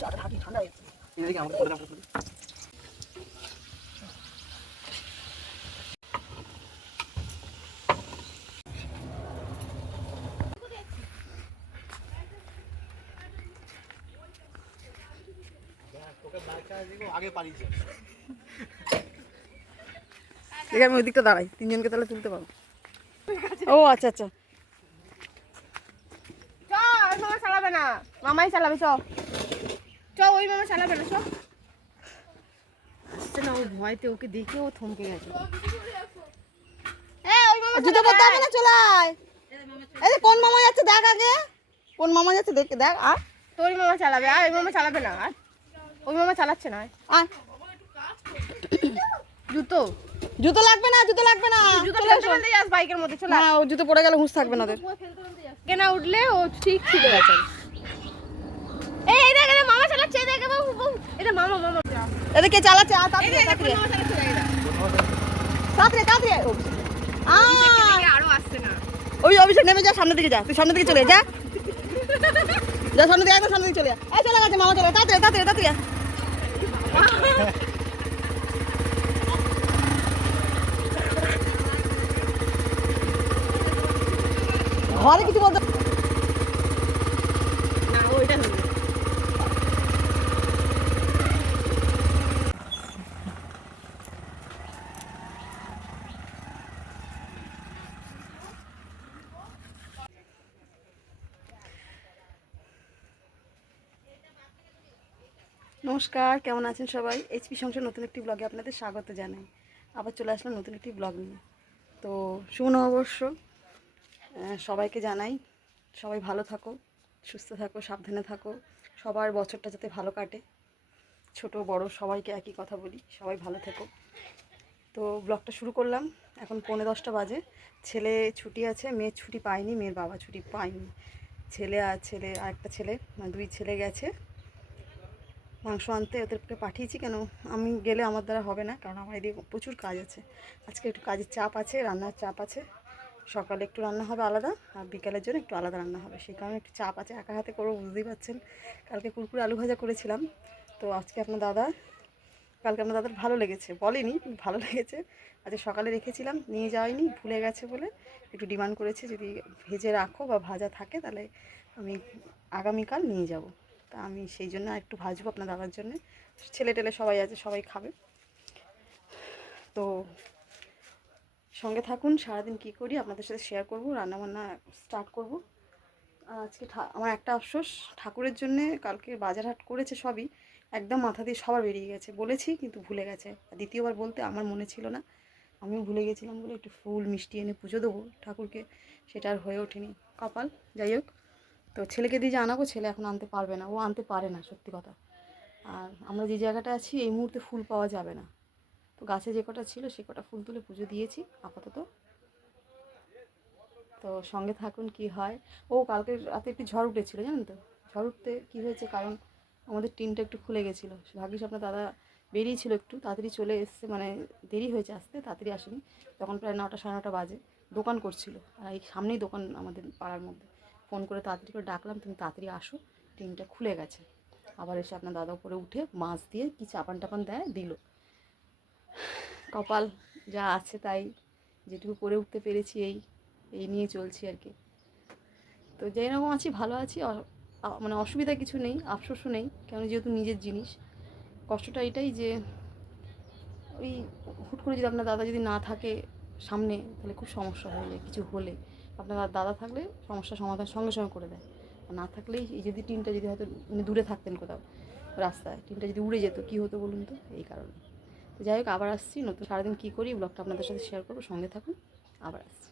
চাটা থাকি ঠান্ডা হয়ে গেছে। এদিকে আমাকে করে দাও। আমি ওই দিকটা দাঁড়াই, তিনজনকে তাহলে তুলতে পারবো। ও আচ্ছা আচ্ছা, ওই মামা চালাবে না, মামাই চালাবে। ওই মামা চালাবে না। আসছে না, ও ভয়তে ওকে দেখে ও থমকে গেছে। জুতো পরতে হবে না, চলে আয়। এই যে কোন মামা যাচ্ছে দেখ, আগে কোন মামা যাচ্ছে দেখে দেখ। আর তোর মামা চালাবে, আর ওই মামা চালাবে না। আর ওই মামা চালাচ্ছে না। আর জুতো জুতো লাগবে না, জুতো লাগবে না, বাইকের মধ্যে চলে। না ও জুতো পড়ে গেলে হুঁশ থাকবে না ওদের। কেনা উঠলে ও ঠিক ছিল গেছে। এই দেখ, এটা মামা চালাচ্ছে। দেখ বাবু, এটা মামা মামা। এদিকে চালাচ্ছে। আর তাড়াতাড়ি তাড়াতাড়ি তাড়াতাড়ি তাড়াতাড়ি। আরো আসছে না। ওই অভিষেক নেমে যা, সামনের দিকে যা, তুই সামনের দিকে চলে যা, যা সামনের দিকে, একদম সামনের দিকে চলে যা। এই চলে গেছে মামা, চলে তাড়াতাড়ি তাড়াতাড়ি তাড়াতাড়ি। ঘরে কিছু বলতে না, ওইটা হলো। নমস্কার, কেমন আছেন সবাই? এইচপি সংসার নতুন একটি ব্লগে আপনাদের স্বাগত জানাই। আবার চলে আসলাম নতুন একটি ব্লগ নিয়ে। তো শুভ নববর্ষ সবাইকে জানাই। সবাই ভালো থাকো, সুস্থ থাকো, সাবধানে থাকো। সবার বছরটা যাতে ভালো কাটে। ছোট বড় সবাইকে একই কথা বলি, সবাই ভালো থেকো। তো ব্লগটা শুরু করলাম। এখন 9:45 বাজে। ছেলে ছুটি আছে, মেয়ের ছুটি পায়নি, মেয়ের বাবা ছুটি পায়নি। ছেলে আর একটা ছেলে, মানে 2 ছেলে গেছে মাংস আনতে। ওদেরকে পাঠিয়েছি, কেন আমি গেলে আমার দ্বারা হবে না, কারণ আমার এদিকে প্রচুর কাজ আছে। আজকে একটু কাজের চাপ আছে, রান্নার চাপ আছে। সকালে একটু রান্না হবে আলাদা, আর বিকালের জন্য একটু আলাদা রান্না হবে। সেই কারণে একটু চাপ আছে, একা হাতে করবো বুঝতেই পারছেন। কালকে কুরকুরে আলু ভাজা করেছিলাম। তো আজকে কালকে আপনার দাদার ভালো লেগেছে, বলেনি ভালো লেগেছে। আজকে সকালে রেখেছিলাম, নিয়ে যাওয়াইনি, ভুলে গেছে বলে একটু ডিমান্ড করেছে, যদি ভেজে রাখো বা ভাজা থাকে তাহলে আমি আগামীকাল নিয়ে যাব। তা আমি সেই জন্য একটু ভাজবো আপনার দাদার জন্যে। ছেলে টেলে সবাই আছে, সবাই খাবে। তো সঙ্গে থাকুন, সারাদিন কী করি আপনাদের সাথে শেয়ার করব। রান্নাবান্না স্টার্ট করব। আজকে আমার একটা আফসোস, ঠাকুরের জন্যে কালকে বাজার হাট করেছে সবই, একদম মাথা দিয়ে সবার বেরিয়ে গেছে। বলেছি কিন্তু ভুলে গেছে। দ্বিতীয়বার বলতে আমার মনে ছিল না, আমিও ভুলে গেছিলাম বলে একটু ফুল মিষ্টি এনে পুজো দেবো ঠাকুরকে, সেটা আর হয়ে ওঠেনি, কপাল। যাই হোক, তো ছেলেকে দিয়ে যে আনাবো, ছেলে এখন আনতে পারবে না, ও আনতে পারে না সত্যি কথা। আর আমরা যে জায়গাটা আছি এই মুহূর্তে ফুল পাওয়া যাবে না। তো গাছে যে কটা ছিল সে কটা ফুল তুলে পুজো দিয়েছি আপাতত। তো সঙ্গে থাকুন কি হয়। ও কালকে রাতে একটু ঝড় উঠেছিলো জানেন তো। ঝড় উঠতে কী হয়েছে, কারণ আমাদের টিনটা একটু খুলে গেছিলো। ভাগ্যিস আপনার দাদা বেরিয়েছিল, একটু তাড়াতাড়ি চলে এসছে, মানে দেরি হয়েছে আসতে, তাড়াতাড়ি আসেনি। তখন প্রায় 9টা সাড়ে 9টা বাজে। দোকান করছিল, আর এই সামনেই দোকান আমাদের পাড়ার মধ্যে। ফোন করে তাড়াতাড়ি করে ডাকলাম, তুমি তাড়াতাড়ি আসো, টিনটা খুলে গেছে। আবার এসে আপনার দাদা উপরে উঠে মাছ দিয়ে কি চাপান টাপান দেয়, দিল। কপাল, যা আছে তাই, যেটুকু করে উঠতে পেরেছি এই নিয়ে চলছি আর কি। তো যেই রকম আছি ভালো আছি, মানে অসুবিধা কিছু নেই, আফসোসও নেই, কেন যেহেতু নিজের জিনিস। কষ্টটা এটাই যে ওই হুট করে যদি আপনার দাদা যদি না থাকে সামনে, তাহলে খুব সমস্যা হয়ে যায়। কিছু হলে আপনার দাদা থাকলে সমস্যার সমাধান সঙ্গে সঙ্গে করে দেয়। আর না থাকলেই, এই যদি টিনটা যদি হয়তো মানে দূরে থাকতেন কোথাও রাস্তায়, টিনটা যদি উড়ে যেত কী হতো বলুন তো, এই কারণে। তো যাই হোক, আবার আসছি নতুন সারাদিন কী করি ব্লগটা আপনাদের সাথে শেয়ার করবো, সঙ্গে থাকুন, আবার আসছি।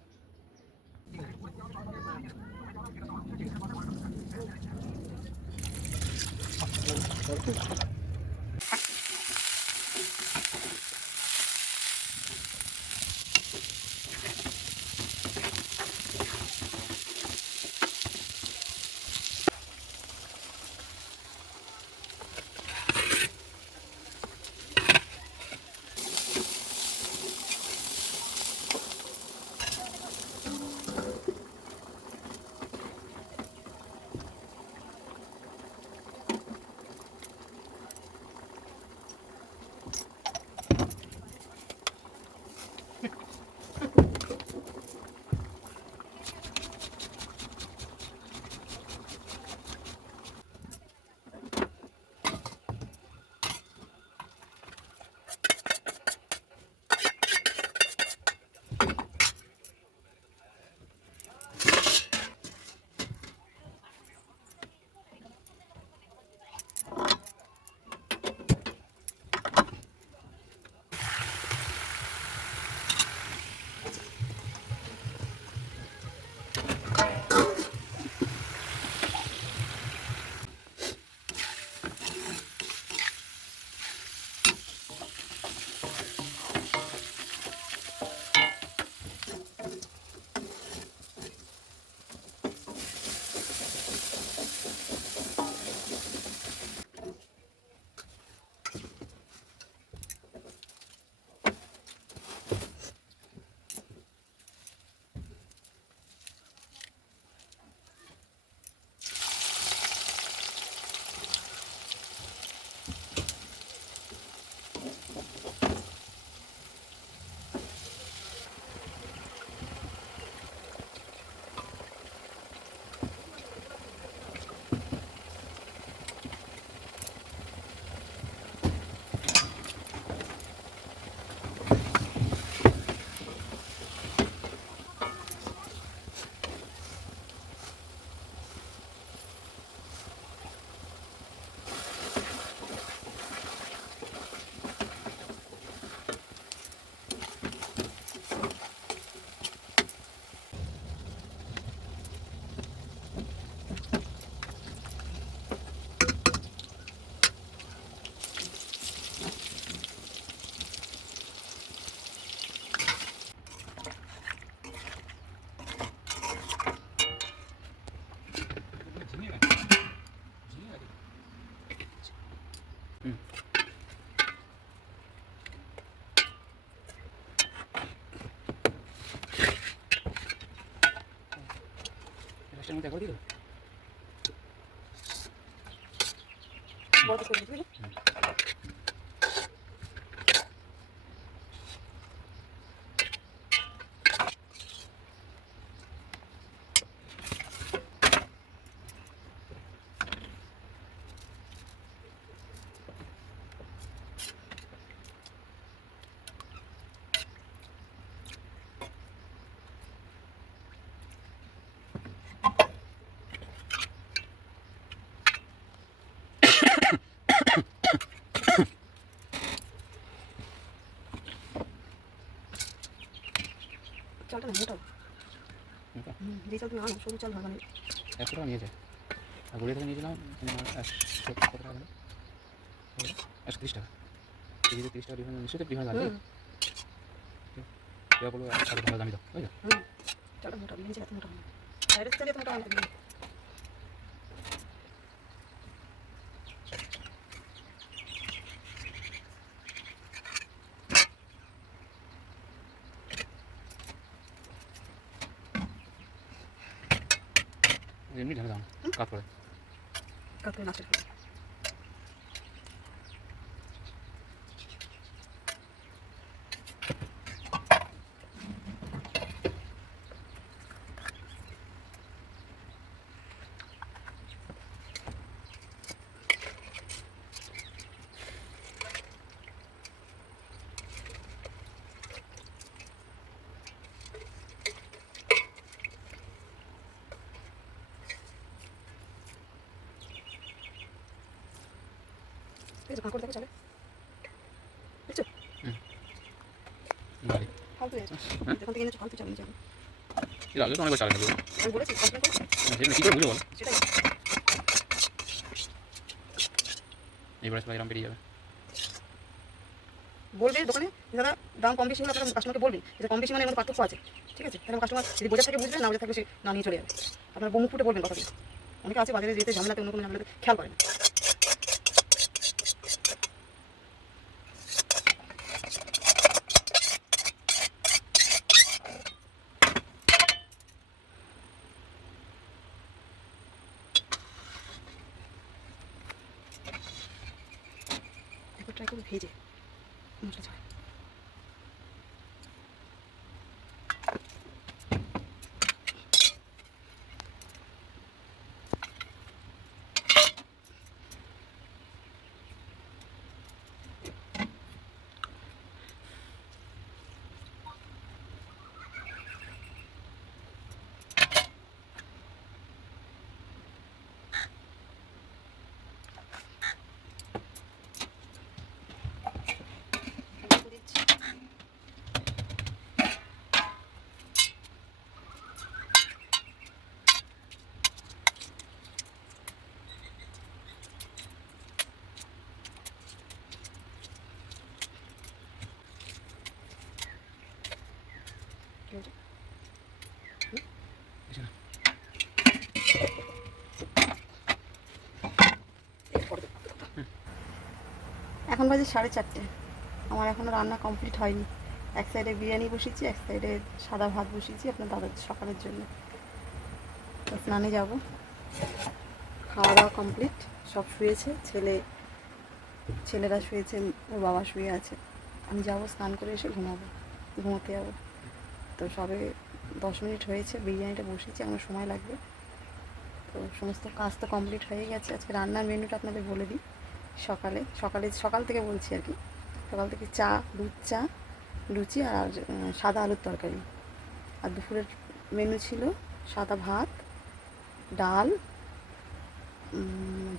রাস্তার মধ্যে একবার দিল বড় করে দিবি। চালটা না মোটা, যে চালটা না সরু চাল হয় মানে 100 টাকা নিয়ে যায় আর গড়িয়া থেকে নিয়েছিলাম তোমার 100 কত টাকা গেল 130 টাকা কেজিতে 30 টাকা ডিফারেন্স নিশ্চয়ই ডিফারেন্স আছে কেউ বলবো আর ভালো দামি দাও বুঝলো চালটা মোটা, নিচে এত মোটা হয় না, বাইরের চালে এত মোটা হয় না। এমনি ঢাকা দাও কাজ করে কাজ করে নাচের এই করে দেখো চলে বুঝছো, ভালো ফালতু হয়েছে যখন থেকে এনেছো ফালতু চালিয়ে যাবে। এর আগে তো অনেকবার চালানো গেলো আমি বলেছি কমপ্লেন করেছি সেটা কী করে বুঝে বলো সেটাই। এবার আসলে এরম বেরিয়ে যাবে বলবে দোকানে যে দাদা দাম কম বেশি হলে আপনারা কাস্টমারকে বলবেন যে কম বেশি মানে এর মধ্যে পার্থক্য আছে, ঠিক আছে? তাহলে কাস্টমার যদি বোঝা থাকে বুঝবে, না বোঝা থাকলে সে না নিয়ে চলে যাবে। আপনার মুখ ফুটে বলবেন কথাটি। অনেকে আছে বাজারে যেতে ঝামেলাতে অন্য কোনো ঝামেলাতে খেয়াল করে না। একবার ট্রাই করবে ভেজে মশলা ছাড়া। এসে না এখন বাজে 4:30, আমার এখনও রান্না কমপ্লিট হয়নি। এক সাইডে বিরিয়ানি বসিয়েছি, এক সাইডে সাদা ভাত বসিয়েছি আপনার দাদার সকালের জন্য। তো স্নানে যাব, খাওয়া দাওয়া কমপ্লিট, সব শুয়েছে, ছেলেরা শুয়েছে, ওর বাবা শুয়ে আছে। আমি যাব স্নান করে এসে ঘুমোতে যাবো। তো সবে 10 মিনিট হয়েছে, বিরিয়ানিটা বসিয়েছি, আমার সময় লাগবে। তো সমস্ত কাজ তো কমপ্লিট হয়ে গেছে। আজকে রান্নার মেনুটা আপনাদের বলে দিই। সকাল থেকে বলছি আর কি। সকাল থেকে দুধ চা, লুচি আর সাদা আলুর তরকারি। আর দুপুরের মেনু ছিল সাদা ভাত, ডাল,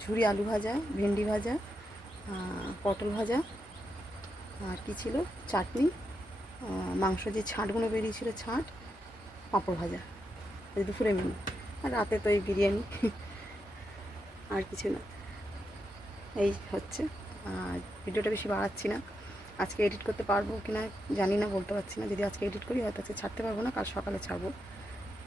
ঝুরি আলু ভাজা, ভেন্ডি ভাজা, পটল ভাজা, আর কি ছিল চাটনি, মাংস যে ছাঁটগুলো বেরিয়েছিল ছাঁট, পাঁপড় ভাজা। এই দুপুরের মেনু। আর রাতে তো এই বিরিয়ানি আর কিছু না। এই হচ্ছে। আর ভিডিওটা বেশি বাড়াচ্ছি না। আজকে এডিট করতে পারবো কি না জানি না, বলতে পারছি না। যদি আজকে এডিট করি হয়তো আজকে ছাড়তে পারবো না, কাল সকালে ছাড়বো।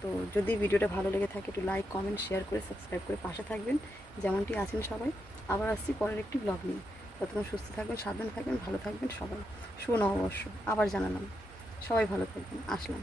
তো যদি ভিডিওটা ভালো লেগে থাকে একটু লাইক, কমেন্ট, শেয়ার করে সাবস্ক্রাইব করে পাশে থাকবেন যেমনটি আছেন সবাই। আবার আসছি পরের একটি ব্লগ নিয়ে। তো ততক্ষণ সুস্থ থাকবেন, সাবধানে থাকবেন, ভালো থাকবেন সবাই। শুভ নববর্ষ আবার জানালাম, সবাই ভালো থাকবেন, আসলাম।